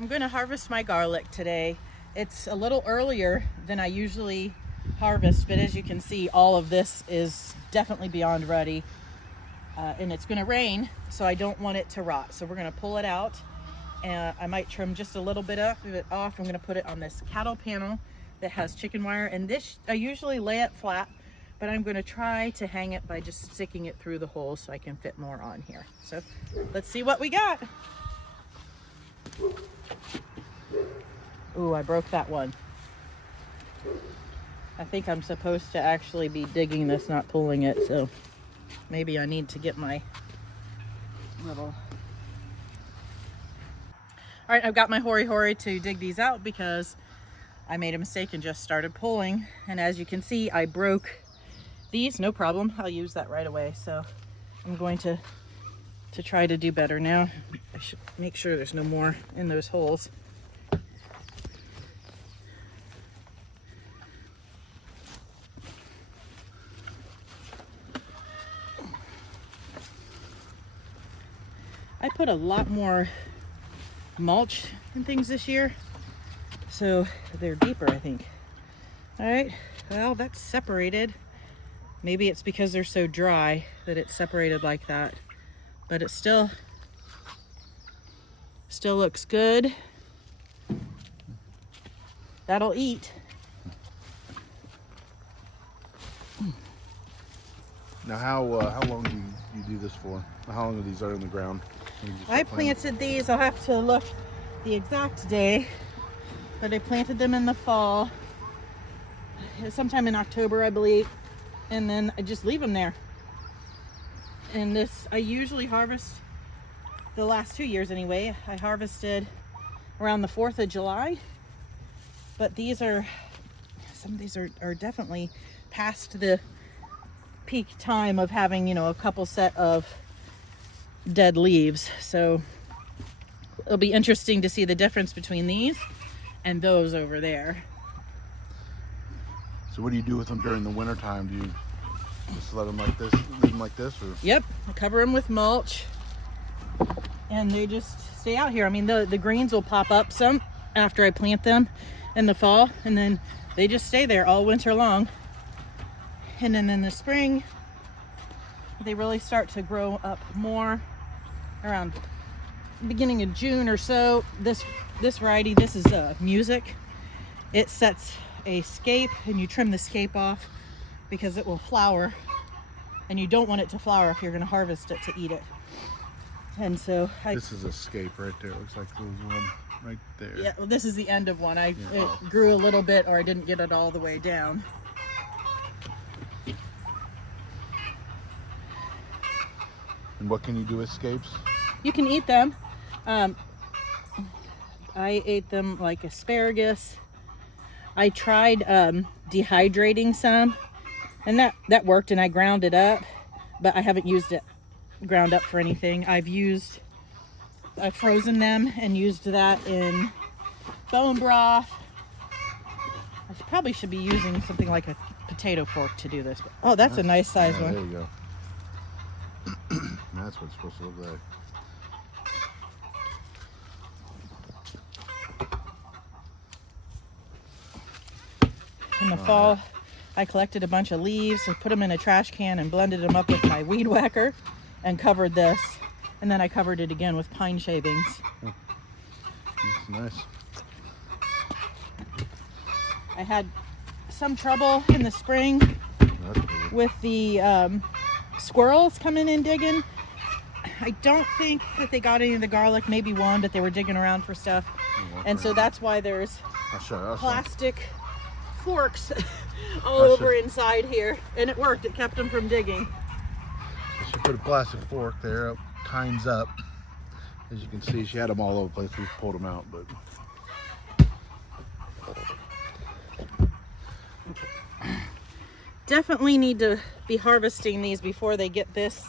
I'm going to harvest my garlic today. It's a little earlier than I usually harvest, but as you can see, all of this is definitely beyond ready. And it's going to rain, so I don't want it to rot. So we're going to pull it out, and I might trim just a little bit of it off. I'm going to put it on this cattle panel that has chicken wire, and this, I usually lay it flat, but I'm going to try to hang it by just sticking it through the holes so I can fit more on here. So let's see what we got. Ooh, I broke that one. I think I'm supposed to actually be digging this, not pulling it, so maybe I need to get my little... All right, I've got my hori to dig these out because I made a mistake and just started pulling. And as you can see, I broke these, no problem. I'll use that right away. So I'm going to try to do better now. I should make sure there's no more in those holes. I put a lot more mulch and things this year, so they're deeper, I think. All right, well, that's separated. Maybe it's because they're so dry that it's separated like that, but it still looks good. That'll eat. Now, how long do you do this for? How long are these in the ground? I planted these, I'll have to look the exact day, but I planted them in the fall, sometime in October, I believe, and then I just leave them there. And this, I usually harvest, the last 2 years anyway, I harvested around the 4th of July, but these are, some of these are definitely past the peak time of having, you know, a couple set of dead leaves. So it'll be interesting to see the difference between these and those over there. So what do you do with them during the winter time? Do you just let them like this, leave them like this, or? Yep, I cover them with mulch and they just stay out here. I mean, the greens will pop up some after I plant them in the fall, and then they just stay there all winter long. And then in the spring, they really start to grow up more around beginning of June or so. This variety, this is music. It sets a scape, and you trim the scape off because it will flower, and you don't want it to flower if you're going to harvest it to eat it. And so this is a scape right there. It looks like there was one right there. Yeah, well, this is the end of one. It grew a little bit, or I didn't get it all the way down. And what can you do with scapes? You can eat them. I ate them like asparagus. I tried dehydrating some, and that worked, and I ground it up, but I haven't used it ground up for anything. I've frozen them and used that in bone broth. I probably should be using something like a potato fork to do this. Oh, that's a nice size one. There you go. That's what it's supposed to look like. In the fall, I collected a bunch of leaves and put them in a trash can and blended them up with my weed whacker and covered this. And then I covered it again with pine shavings. That's nice. I had some trouble in the spring with the squirrels coming in digging. I don't think that they got any of the garlic, maybe one, but they were digging around for stuff. And so that's why there's plastic forks all over inside here. And it worked, it kept them from digging. She put a plastic fork there, tines up. As you can see, she had them all over the place. We pulled them out, but. Definitely need to be harvesting these before they get this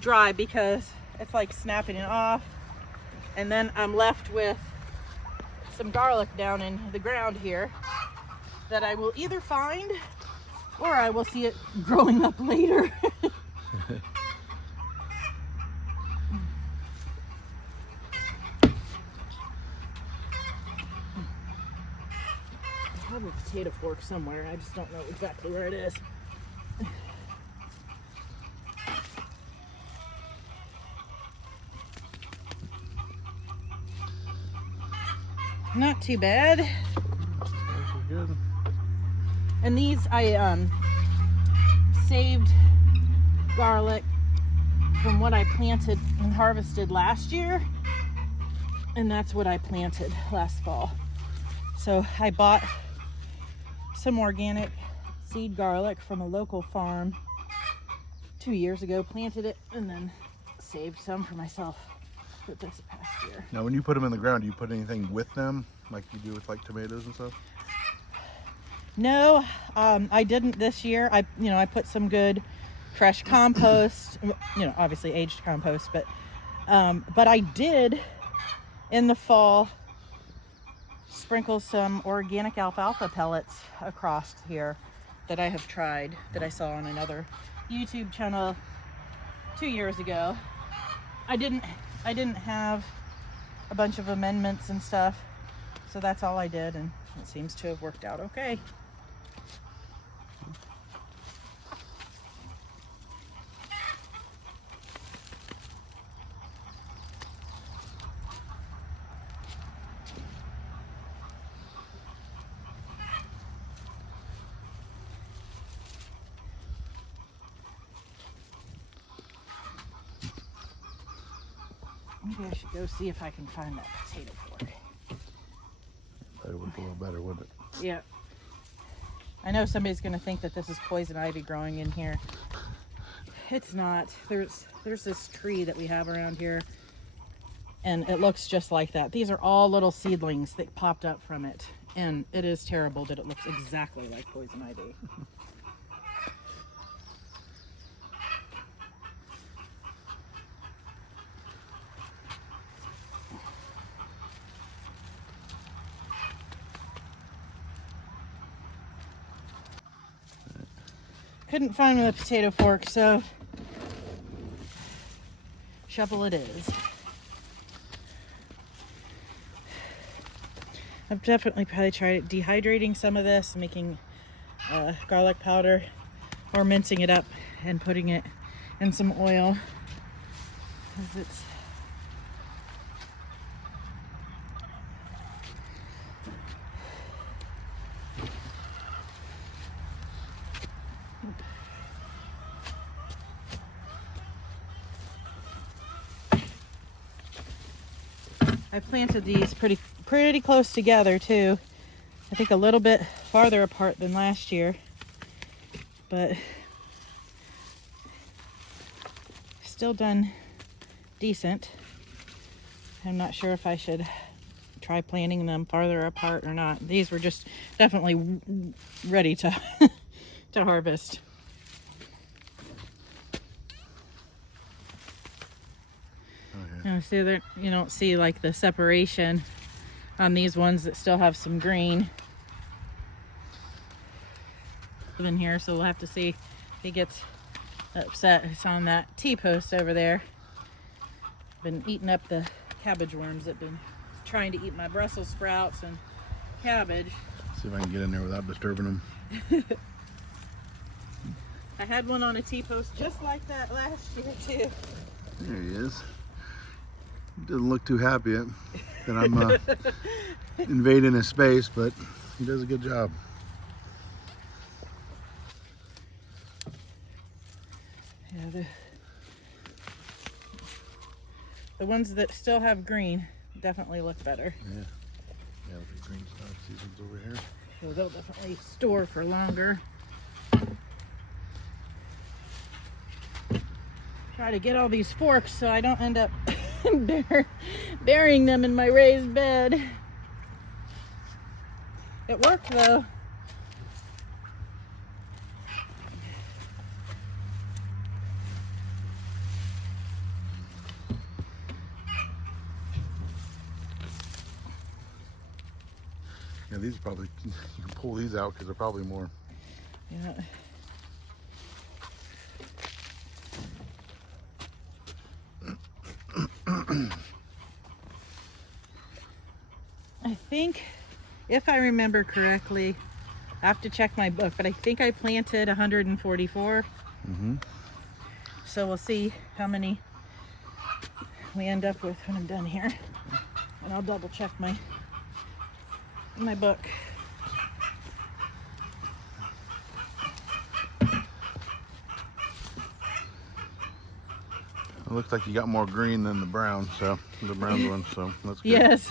dry, because it's like snapping it off, and then I'm left with some garlic down in the ground here that I will either find or I will see it growing up later. have a potato fork somewhere. I just don't know exactly where it is. Not too bad. That's good. And these I saved garlic from what I planted and harvested last year, and that's what I planted last fall. So I bought some organic seed garlic from a local farm 2 years ago, planted it, and then saved some for myself for this past year. Now, when you put them in the ground, do you put anything with them, like you do with like tomatoes and stuff? No, I didn't this year. I put some good fresh compost, obviously aged compost, but I did in the fall sprinkle some organic alfalfa pellets across here that I have tried, that I saw on another YouTube channel 2 years ago. I didn't have a bunch of amendments and stuff, so that's all I did, and it seems to have worked out okay. Maybe I should go see if I can find that potato fork. That would be a little better, wouldn't it? Yeah. I know somebody's going to think that this is poison ivy growing in here. It's not. There's this tree that we have around here, and it looks just like that. These are all little seedlings that popped up from it, and it is terrible that it looks exactly like poison ivy. Couldn't find the potato fork, so shovel it is. I've definitely probably tried dehydrating some of this, making garlic powder, or mincing it up and putting it in some oil. It's I planted these pretty close together too. I think a little bit farther apart than last year, but still done decent. I'm not sure if I should try planting them farther apart or not. These were just definitely ready to to harvest. See that you don't see like the separation on these ones that still have some green in here, so we'll have to see if he gets upset. It's on that T-post over there. Been eating up the cabbage worms that been trying to eat my Brussels sprouts and cabbage. See if I can get in there without disturbing them. I had one on a T-post just like that last year too. There he is. Doesn't look too happy that I'm invading his space, but he does a good job. Yeah, the ones that still have green definitely look better. Yeah, the green stuff. These ones over here. So they'll definitely store for longer. Try to get all these forks so I don't end up burying them in my raised bed. It worked though. Yeah, these are probably, you can pull these out because they're probably more. Yeah. I think if I remember correctly, I have to check my book, but I think I planted 144. So we'll see how many we end up with when I'm done here. And I'll double check my book. It looks like you got more green than the brown, so the brown one, so that's good. Yes.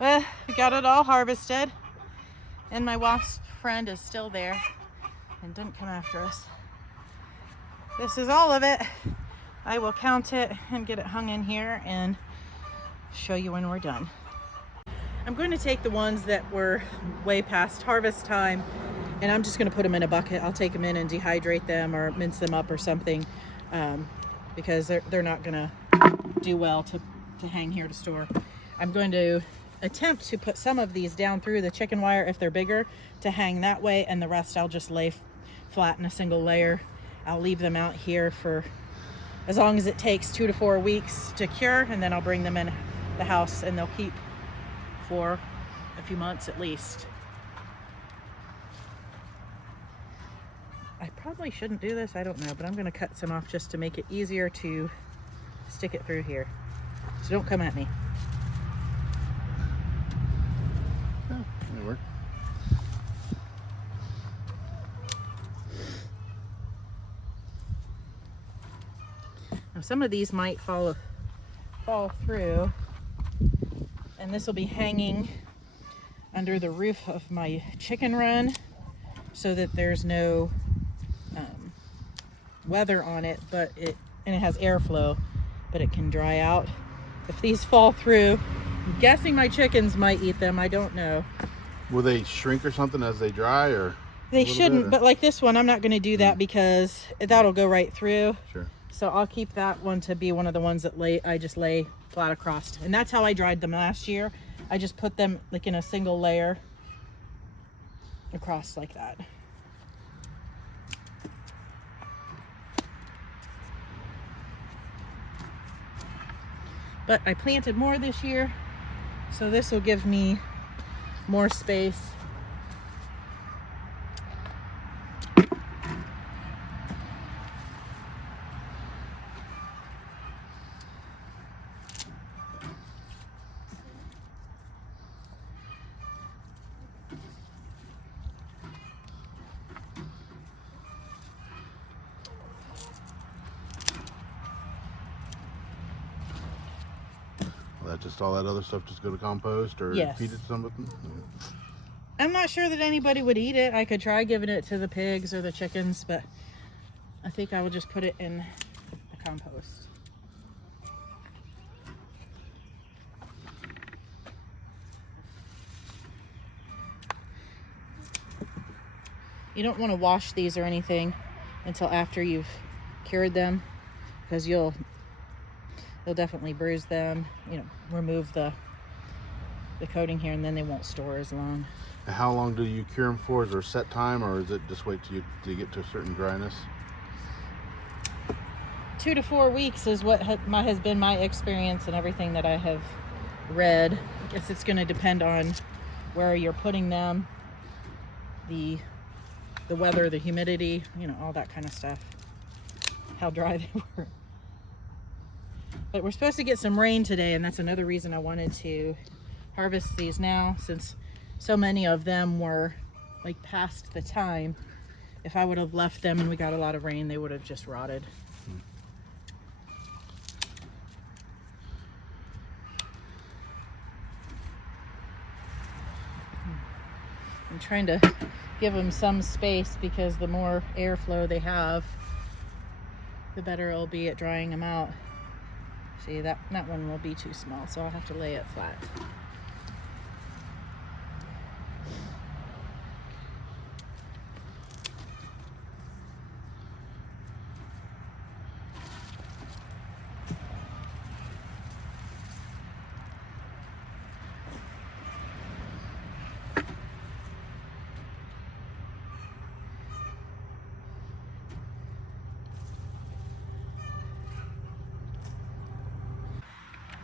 Well, we got it all harvested, and my wasp friend is still there and didn't come after us. This is all of it. I will count it and get it hung in here and show you when we're done. I'm going to take the ones that were way past harvest time, and I'm just going to put them in a bucket. I'll take them in and dehydrate them or mince them up or something, because they're not going to do well to hang here to store. I'm going to attempt to put some of these down through the chicken wire if they're bigger to hang that way, and the rest I'll just lay flat in a single layer. I'll leave them out here for as long as it takes 2 to 4 weeks to cure, and then I'll bring them in the house and they'll keep for a few months at least. I probably shouldn't do this, I don't know, but I'm going to cut some off just to make it easier to stick it through here. So don't come at me. Yeah, that'll work. Now some of these might fall through, and this will be hanging under the roof of my chicken run so that there's no weather on it, but it has airflow, but it can dry out. If these fall through, I'm guessing my chickens might eat them. I don't know. Will they shrink or something as they dry, or? They shouldn't, but like this one, I'm not going to do that because that'll go right through. Sure. So I'll keep that one to be one of the ones that I just lay flat across. And that's how I dried them last year. I just put them like in a single layer across like that. But I planted more this year, so this will give me more space. That just all that other stuff just go to compost, or Yes. feed it to something? I'm not sure that anybody would eat it. I could try giving it to the pigs or the chickens, but I think I will just put it in the compost. You don't want to wash these or anything until after you've cured them, because you'll definitely bruise them, you know, remove the coating here, and then they won't store as long. How long do you cure them for? Is there a set time, or is it just wait till you get to a certain dryness? 2 to 4 weeks is what has been my experience and everything that I have read. I guess it's going to depend on where you're putting them, the weather, the humidity, you know, all that kind of stuff, how dry they were. But we're supposed to get some rain today, and that's another reason I wanted to harvest these now, since so many of them were like past the time. If I would have left them and we got a lot of rain, they would have just rotted. I'm trying to give them some space, because the more airflow they have, the better it'll be at drying them out. See, that one will be too small, so I'll have to lay it flat.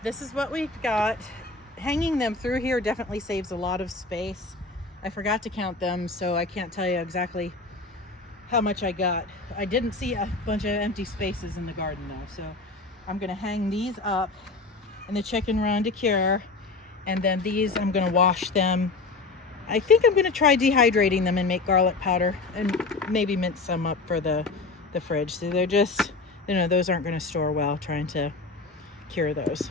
This is what we've got. Hanging them through here definitely saves a lot of space. I forgot to count them, so I can't tell you exactly how much I got. I didn't see a bunch of empty spaces in the garden though, so I'm gonna hang these up in the chicken run to cure, and then these I'm gonna wash them. I think I'm gonna try dehydrating them and make garlic powder, and maybe mince some up for the fridge. So they're just, you know, those aren't gonna store well, trying to cure those.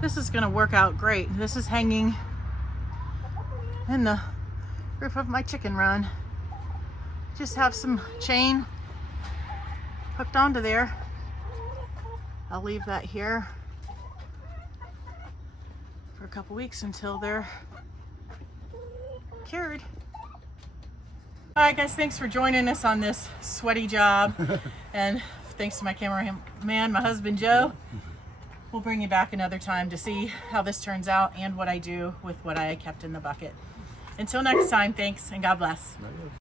This is going to work out great. This is hanging in the roof of my chicken run. Just have some chain hooked onto there. I'll leave that here for a couple weeks until they're cured. All right, guys, thanks for joining us on this sweaty job. And thanks to my cameraman, my husband, Joe. We'll bring you back another time to see how this turns out and what I do with what I kept in the bucket. Until next time, thanks and God bless.